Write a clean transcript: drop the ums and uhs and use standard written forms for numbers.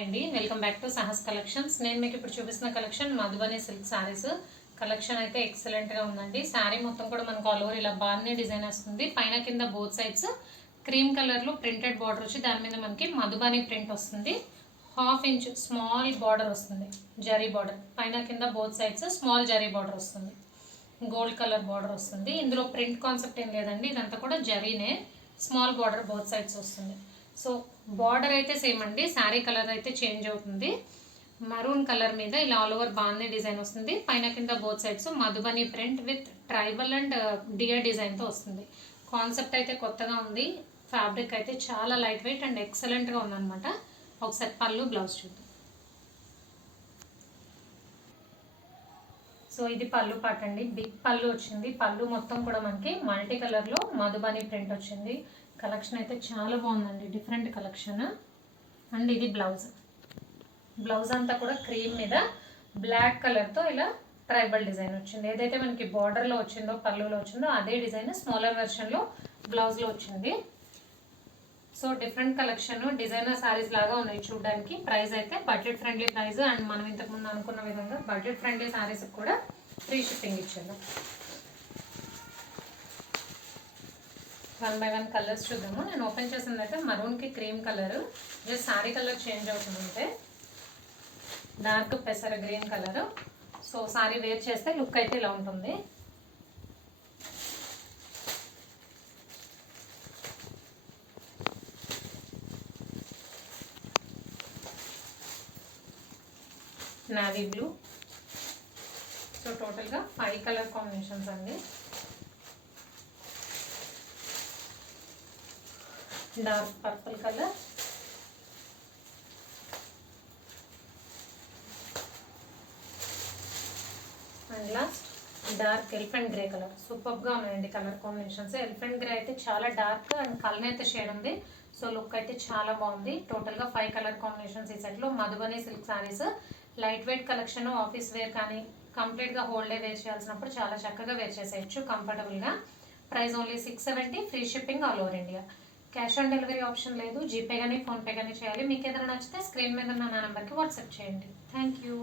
Hi అండి, welcome back to Sahas collections. నేను మీకు ఇప్పుడు చూపిస్తున్న collection Madhubani silk saris collection అయితే ఎక్సలెంట్గా ఉందండి. శారీ మొత్తం కూడా మనకు ఆల్ ఓవర్ ఇలా బాగుంది డిజైన్ వస్తుంది. పైన కింద బోత్ సైడ్స్ క్రీమ్ కలర్లో ప్రింటెడ్ బార్డర్ వచ్చి దాని మీద మనకి మధుబని ప్రింట్ వస్తుంది. 1/2 ఇంచ్ స్మాల్ బార్డర్ వస్తుంది, జరీ బార్డర్. పైన కింద both sides small zari border వస్తుంది, గోల్డ్ కలర్ బార్డర్ వస్తుంది. ఇందులో ప్రింట్ కాన్సెప్ట్ ఏం లేదండి, ఇదంతా కూడా జరీనే. స్మాల్ బార్డర్ బోత్ సైడ్స్ వస్తుంది. సో బార్డర్ అయితే సేమ్ అండి, శారీ కలర్ అయితే చేంజ్ అవుతుంది. మరూన్ కలర్ మీద ఇలా ఆల్ ఓవర్ బాగుంది డిజైన్ వస్తుంది. పైన కింద both sides Madhubani print with tribal and dear డిజైన్తో వస్తుంది. కాన్సెప్ట్ అయితే కొత్తగా ఉంది. ఫ్యాబ్రిక్ అయితే చాలా లైట్ వెయిట్ అండ్ ఎక్సలెంట్గా ఉందన్నమాట. ఒకసారి పళ్ళు బ్లౌజ్ చూద్దాం. సో ఇది పళ్ళు పాట అండి, బిగ్ పళ్ళు వచ్చింది. పళ్ళు మొత్తం కూడా మనకి మల్టీ కలర్లో మధుబని ప్రింట్ వచ్చింది. కలెక్షన్ అయితే చాలా బాగుందండి, డిఫరెంట్ కలెక్షన్. అండ్ ఇది బ్లౌజ్. బ్లౌజ్ అంతా కూడా క్రీమ్ మీద బ్లాక్ కలర్తో ఇలా ట్రైబల్ డిజైన్ వచ్చింది. ఏదైతే మనకి బార్డర్లో వచ్చిందో పళ్ళులో వచ్చిందో అదే డిజైన్ స్మాలర్ వెర్షన్లో బ్లౌజ్లో వచ్చింది. So different collection, designer saris లాగా ఉన్నాయి చూడడానికి. ప్రైస్ అయితే బడ్జెట్ ఫ్రెండ్లీ ప్రైస్. అండ్ మనం ఇంతకుముందు అనుకున్న విధంగా బడ్జెట్ ఫ్రెండ్లీ శారీస్ కూడా ఫ్రీ షిప్పింగ్ ఇచ్చారు. 1 by 1 కలర్స్ చూద్దాము. నేను ఓపెన్ చేసింది అయితే మరూన్కి cream colour, just sari colour change అవుతుందంటే. డార్క్ పెసర green colour. So sari wear చేస్తే లుక్ అయితే ఇలా ఉంటుంది. Navy blue. సో టోటల్గా 5 కలర్ కాంబినేషన్స్ అండి. Dark purple colour, and last dark elephant grey colour. సూపర్గా ఉన్నాయండి కలర్ కాంబినేషన్స్. ఎలిఫెంట్ గ్రే అయితే చాలా డార్క్ అండ్ కలర్ అయితే షేడ్ ఉంది. సో లుక్ అయితే చాలా బాగుంది. టోటల్గా 5 కలర్ కాంబినేషన్స్ ఈ సెట్లో. Madhubani silk saris light weight collection. Office wear కానీ కంప్లీట్గా హోల్ డే వేర్ చేయాల్సినప్పుడు చాలా చక్కగా వేర్ చేసేయచ్చు కంఫర్టబుల్గా. Price only 670, free shipping all over India. Cash on delivery option లేదు, జీపే కానీ ఫోన్పే కానీ చేయాలి. మీకు ఏదైనా నచ్చితే స్క్రీన్ మీద ఉన్న నా నెంబర్కి వాట్సాప్ చేయండి. Thank you.